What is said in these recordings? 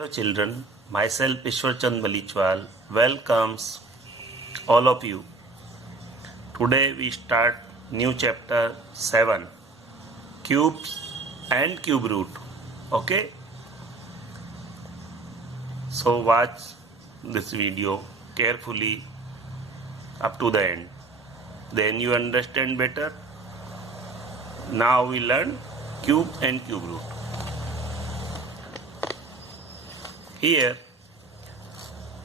Hello children, myself Ishwar Chand Balichwal welcomes all of you. Today we start new chapter 7, cubes and cube root. Okay? So watch this video carefully up to the end. Then you understand better. Now we learn cube and cube root. Here,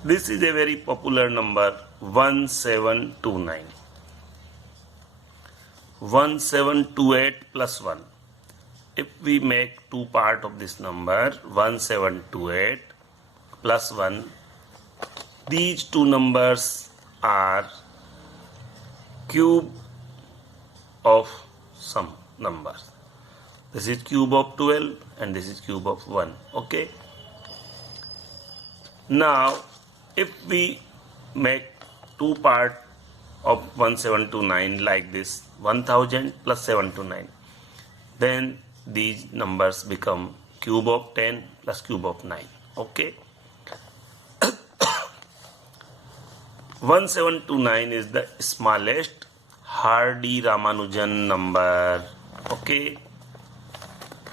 this is a very popular number 1729. 1728 plus 1. If we make two parts of this number 1728 plus 1, these two numbers are cube of some numbers. This is cube of 12 and this is cube of 1. Okay. Now, if we make two parts of 1729 like this, 1000 plus 729, then these numbers become cube of 10 plus cube of 9. Okay. 1729 is the smallest Hardy-Ramanujan number. Okay.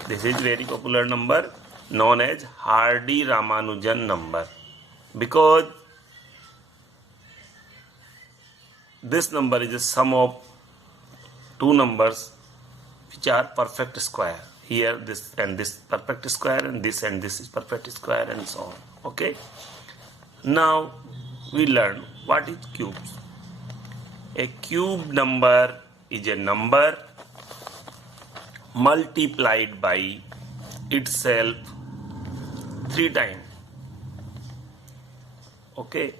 This is very popular number known as Hardy-Ramanujan number. Because this number is a sum of two numbers which are perfect square. Here this and this perfect square and this is perfect square and so on. Okay. Now we learn what is cubes. A cube number is a number multiplied by itself 3 times. Okay,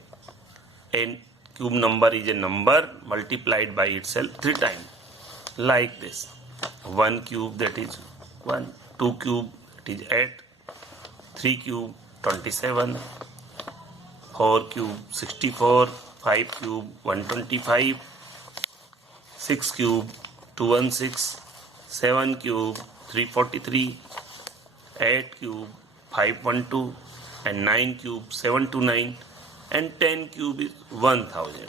a cube number is a number multiplied by itself 3 times, like this. 1 cube, that is 1, 2 cube, that is 8, 3 cube 27, 4 cube 64, 5 cube 125, 6 cube 216, 7 cube 343, 8 cube 512, and 9 cube 729, and 10 cube is 1000.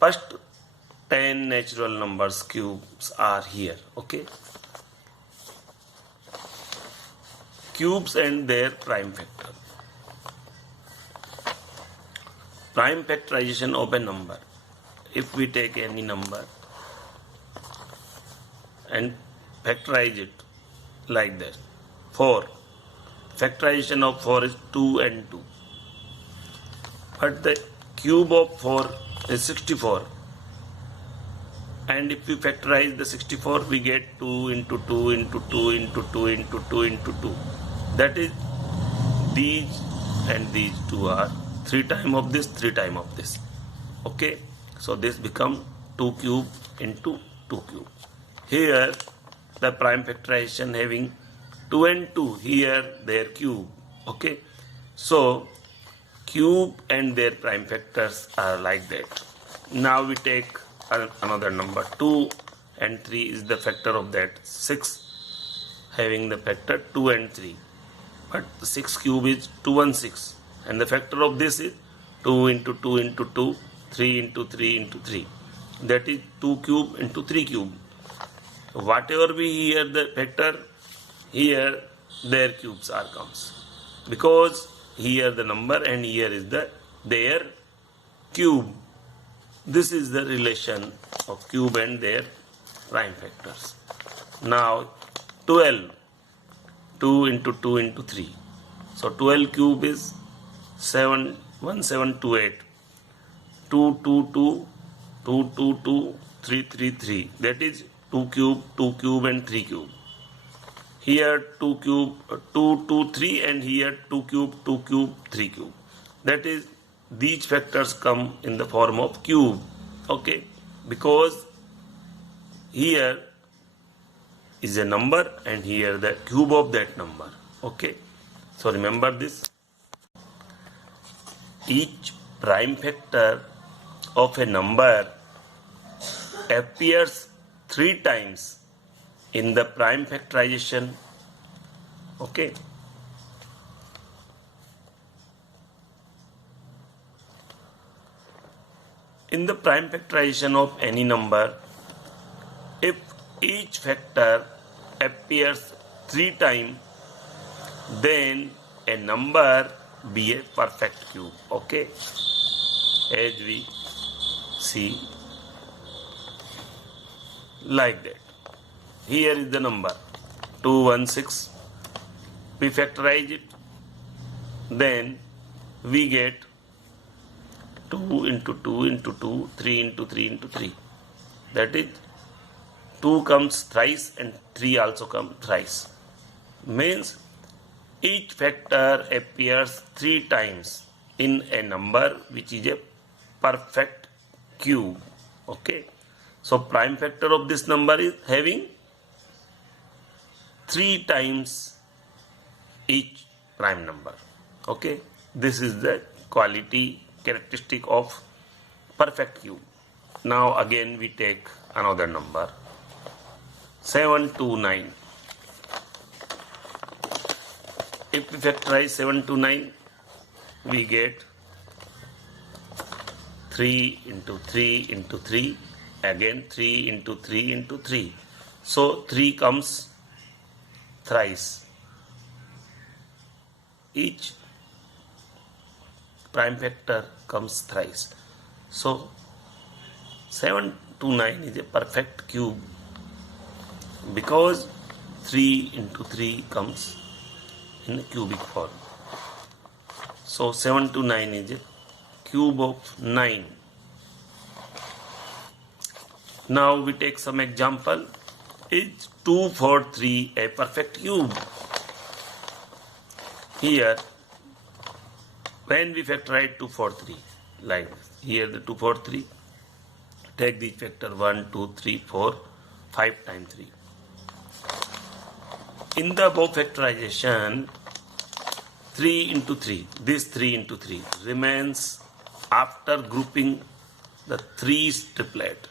First 10 natural numbers cubes are here. Okay. Cubes and their prime factor. Prime factorization of a number. If we take any number and factorize it like that, 4. Factorization of 4 is 2 and 2. But the cube of 4 is 64. And if we factorize the 64, we get 2 into 2 into 2 into 2 into 2 into 2. That is, these and these two are 3 times of this, 3 times of this. Okay. So this becomes 2 cube into 2 cube. Here, the prime factorization having 2 and 2, here their cube. Okay. So cube and their prime factors are like that. Now we take another number 2 and 3 is the factor of that. 6 having the factor 2 and 3. But the 6 cube is 216 and the factor of this is 2 into 2 into 2, 3 into 3 into 3. That is 2 cube into 3 cube. Whatever we hear the factor, here their cubes are comes, because here the number and here is their cube. This is the relation of cube and their prime factors. Now 12, 2 into 2 into 3. So 12 cube is 1728, 222, 222, 333. That is 2 cube and 3 cube. Here 2 cube, 2, 2, 3 and here 2 cube, 3 cube. That is, these factors come in the form of cube. Okay. Because here is a number and here the cube of that number. Okay. So remember this. Each prime factor of a number appears 3 times in the prime factorization Okay. In the prime factorization of any number, if each factor appears 3 times, then a number be a perfect cube. Okay, as we see like that. Here is the number 216. We factorize it, then we get 2 into 2 into 2, 3 into 3 into 3. That is 2 comes thrice and 3 also comes thrice. Means each factor appears 3 times in a number which is a perfect cube. Okay. So prime factor of this number is having 3 times each prime number. Okay. This is the quality characteristic of perfect cube. Now again we take another number 729. If we factorize 729, we get 3 into 3 into 3, again 3 into 3 into 3. So 3 comes thrice. Each prime factor comes thrice. So 729 is a perfect cube because 3 into 3 comes in a cubic form. So 729 is a cube of 9. Now we take some example. Is 243 a perfect cube? Here, when we factorize 243, like this, here the 243, take the factor 1, 2, 3, 4, 5 times 3. In the above factorization, 3 into 3, this 3 into 3 remains after grouping the 3 triplet.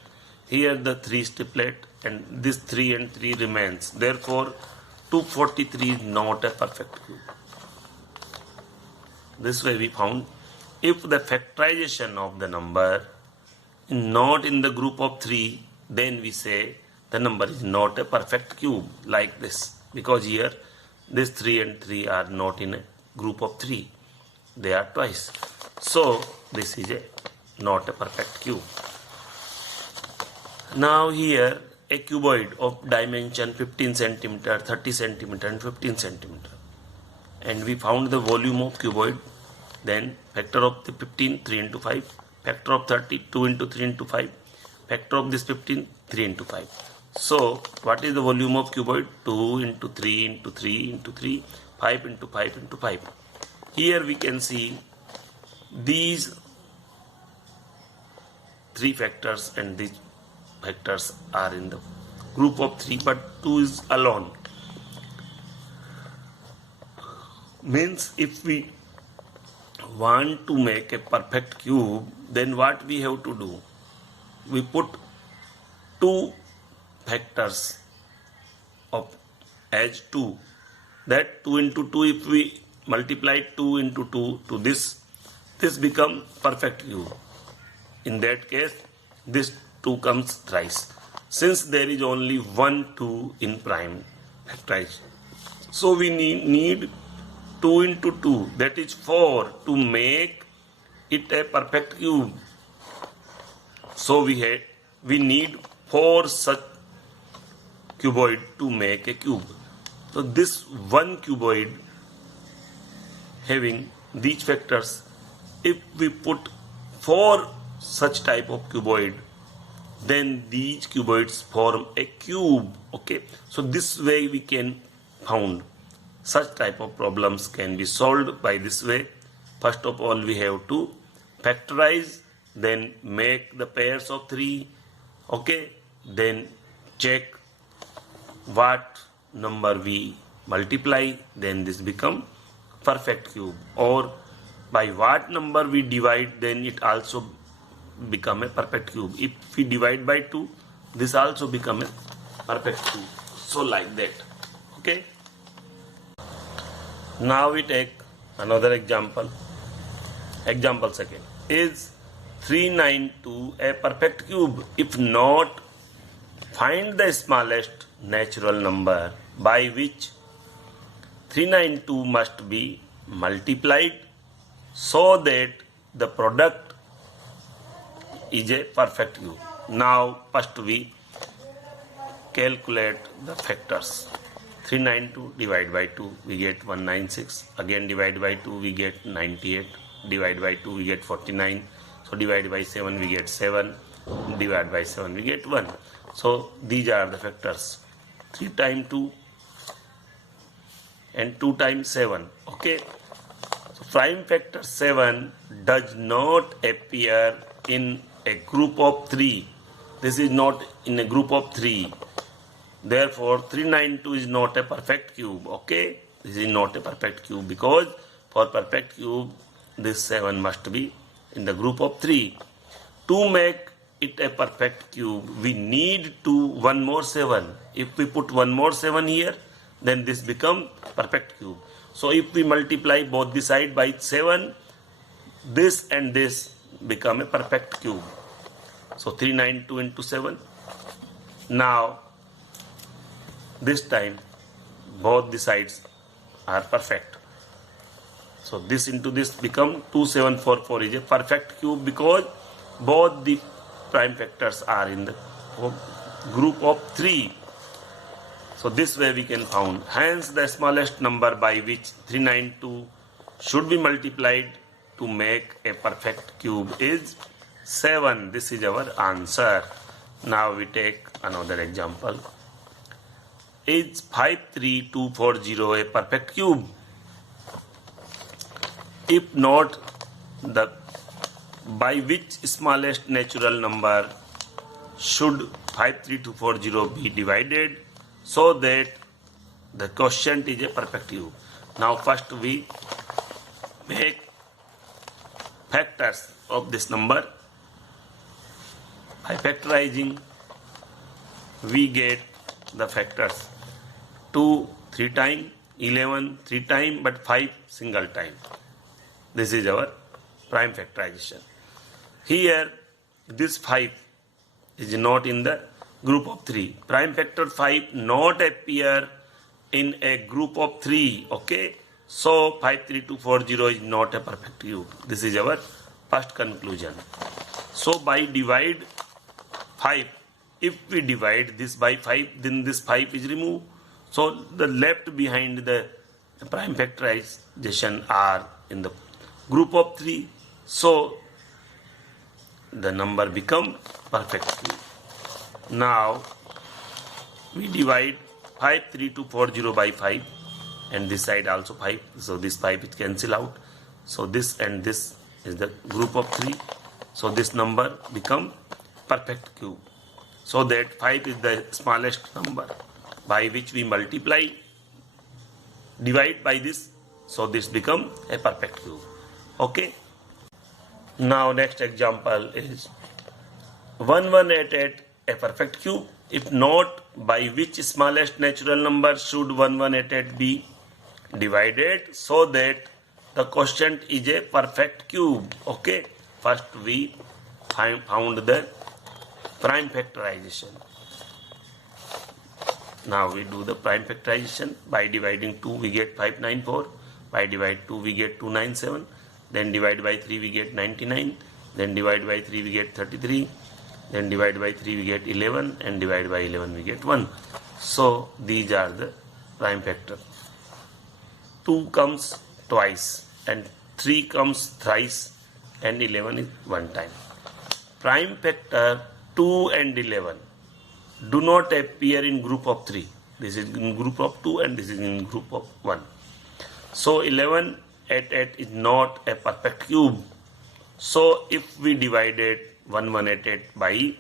Here the 3 triplet and this 3 and 3 remains. Therefore, 243 is not a perfect cube. This way we found if the factorization of the number is not in the group of 3, then we say the number is not a perfect cube, like this. Because here this 3 and 3 are not in a group of 3. They are twice. So this is not a perfect cube. Now here a cuboid of dimension 15 centimeter, 30 centimeter and 15 centimeter. And we found the volume of cuboid. Then factor of the 15, 3 into 5. Factor of 30, 2 into 3 into 5. Factor of this 15, 3 into 5. So what is the volume of cuboid? 2 into 3 into 3 into 3, 5 into 5 into 5. Here we can see these 3 factors and these factors are in the group of 3, but 2 is alone. Means if we want to make a perfect cube, then what we have to do? We put 2 factors of as 2. That 2 into 2, if we multiply 2 into 2 to this become perfect cube. In that case, this 2 comes thrice. Since there is only 1 2 in prime factorization, so we need 2 into 2, that is 4, to make it a perfect cube. So we need 4 such cuboid to make a cube. So this one cuboid having these factors, if we put 4 such type of cuboid, then these cuboids form a cube. Okay, so this way we can found such type of problems can be solved by this way. First of all, we have to factorize, then make the pairs of 3. Okay, then check what number we multiply, then this become perfect cube, or by what number we divide, then it also become a perfect cube. If we divide by 2, this also become a perfect cube. So like that. Okay. Now we take another example. Example second. Is 392 a perfect cube? If not, find the smallest natural number by which 392 must be multiplied so that the product is a perfect cube. Now first we calculate the factors. 392 divided by 2 we get 196, again divide by 2 we get 98, divide by 2 we get 49, so divide by 7 we get 7, divide by 7 we get 1. So these are the factors, 3 times 2 and 2 times 7. Okay, so prime factor 7 does not appear in a group of 3. This is not in a group of 3. Therefore 392 is not a perfect cube. Okay, this is not a perfect cube because for perfect cube this 7 must be in the group of 3. To make it a perfect cube we need to one more 7. If we put one more 7 here, then this become perfect cube. So if we multiply both the side by 7, this and this become a perfect cube. So 392 into 7. Now this time both the sides are perfect. So this into this become 2744 is a perfect cube because both the prime factors are in the group of 3. So this way we can found. Hence the smallest number by which 392 should be multiplied to make a perfect cube is 7. This is our answer. Now we take another example. Is 53240 a perfect cube? If not, the by which smallest natural number should 53240 be divided so that the quotient is a perfect cube? Now first we make factors of this number. By factorizing we get the factors 2 3 times, 11 3 times, but 5 single time. This is our prime factorization. Here this 5 is not in the group of 3. Prime factor 5 not appear in a group of 3. Okay, so 53240 is not a perfect cube. This is our first conclusion. So by divide 5, if we divide this by 5, then this 5 is removed. So the left behind the prime factorization are in the group of 3. So the number become perfect cube. Now we divide 53240 by 5 and this side also 5. So this 5 is cancel out. So this and this is the group of 3. So this number become perfect cube. So that 5 is the smallest number by which we multiply, divide by this. So this become a perfect cube. Okay. Now next example is 1188 a perfect cube. If not, by which smallest natural number should 1188 be divided so that the quotient is a perfect cube? Okay. First we found the prime factorization. Now we do the prime factorization. By dividing 2 we get 594, by divide 2 we get 297, then divide by 3 we get 99, then divide by 3 we get 33, then divide by 3 we get 11, and divide by 11 we get 1. So these are the prime factor. 2 comes twice and 3 comes thrice and 11 is one time. Prime factor 2 and 11 do not appear in group of 3. This is in group of 2 and this is in group of 1. So 1188 is not a perfect cube. So if we divided 1188 by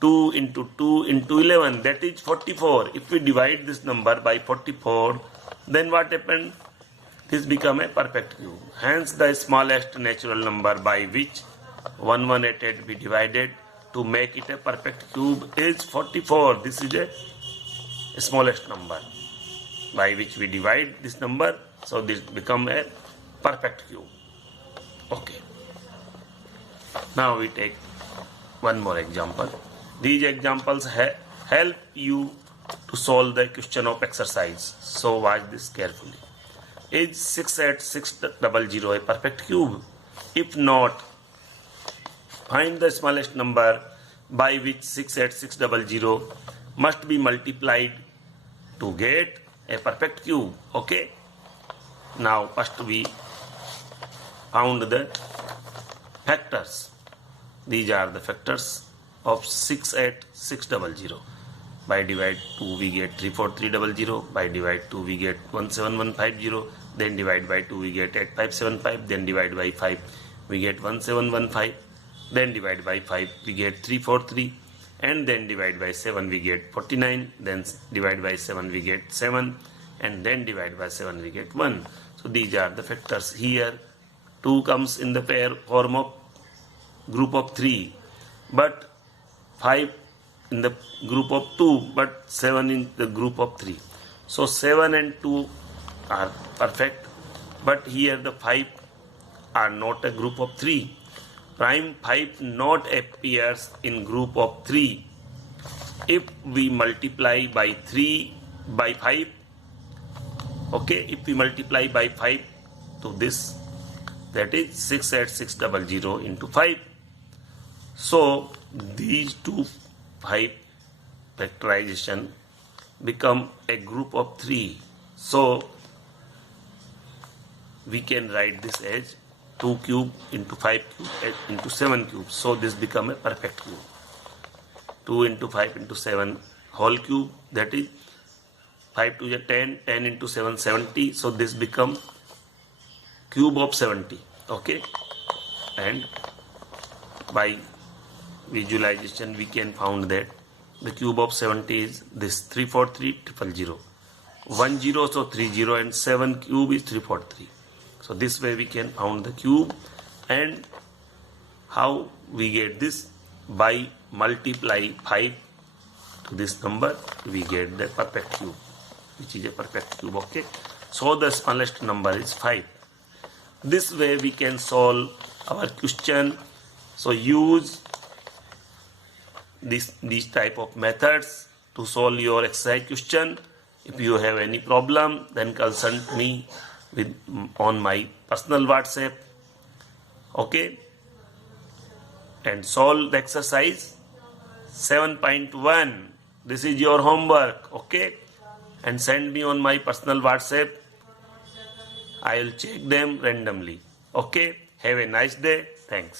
2 into 2 into 11, that is 44. If we divide this number by 44, then what happened? This become a perfect cube. Hence the smallest natural number by which 1188 be divided to make it a perfect cube is 44. This is a smallest number by which we divide this number So this become a perfect cube. Okay. Now we take one more example. These examples help you to solve the question of exercise. So watch this carefully. Is 68600 a perfect cube? If not, find the smallest number by which 68600 must be multiplied to get a perfect cube. Okay. Now first we found the factors. These are the factors of 68600. By divide 2 we get 34300. By divide 2 we get 17150. Then divide by 2 we get 8575. Then divide by 5 we get 1715. Then divide by 5 we get 343. And then divide by 7 we get 49. Then divide by 7 we get 7. And then divide by 7 we get 1. So these are the factors. Here 2 comes in the pair form of group of 3, but 5 in the group of 2, but 7 in the group of 3. So 7 and 2 are perfect, but here the 5 are not a group of 3. Prime 5 not appears in group of 3. If we multiply by 3 by 5, okay, if we multiply by 5 to this, that is 68600 into 5. So these two 5 factorization become a group of 3. So we can write this as 2 cube into 5 cube into 7 cube. So this become a perfect cube. 2 into 5 into 7 whole cube, that is 5 to the 10, 10 into 7, 70. So this become cube of 70. Okay. And by visualization we can found that the cube of 70 is this 343,000. 1 0, so 30, and 7 cube is 343. So this way we can found the cube. And how we get this? By multiply 5 to this number, we get the perfect cube, which is a perfect cube. Okay. So the smallest number is 5. This way we can solve our question. So use these type of methods to solve your exercise question. If you have any problem, then consult me on my personal WhatsApp. Okay. And solve the exercise 7.1. This is your homework. Okay. And send me on my personal WhatsApp. I will check them randomly. Okay. Have a nice day. Thanks.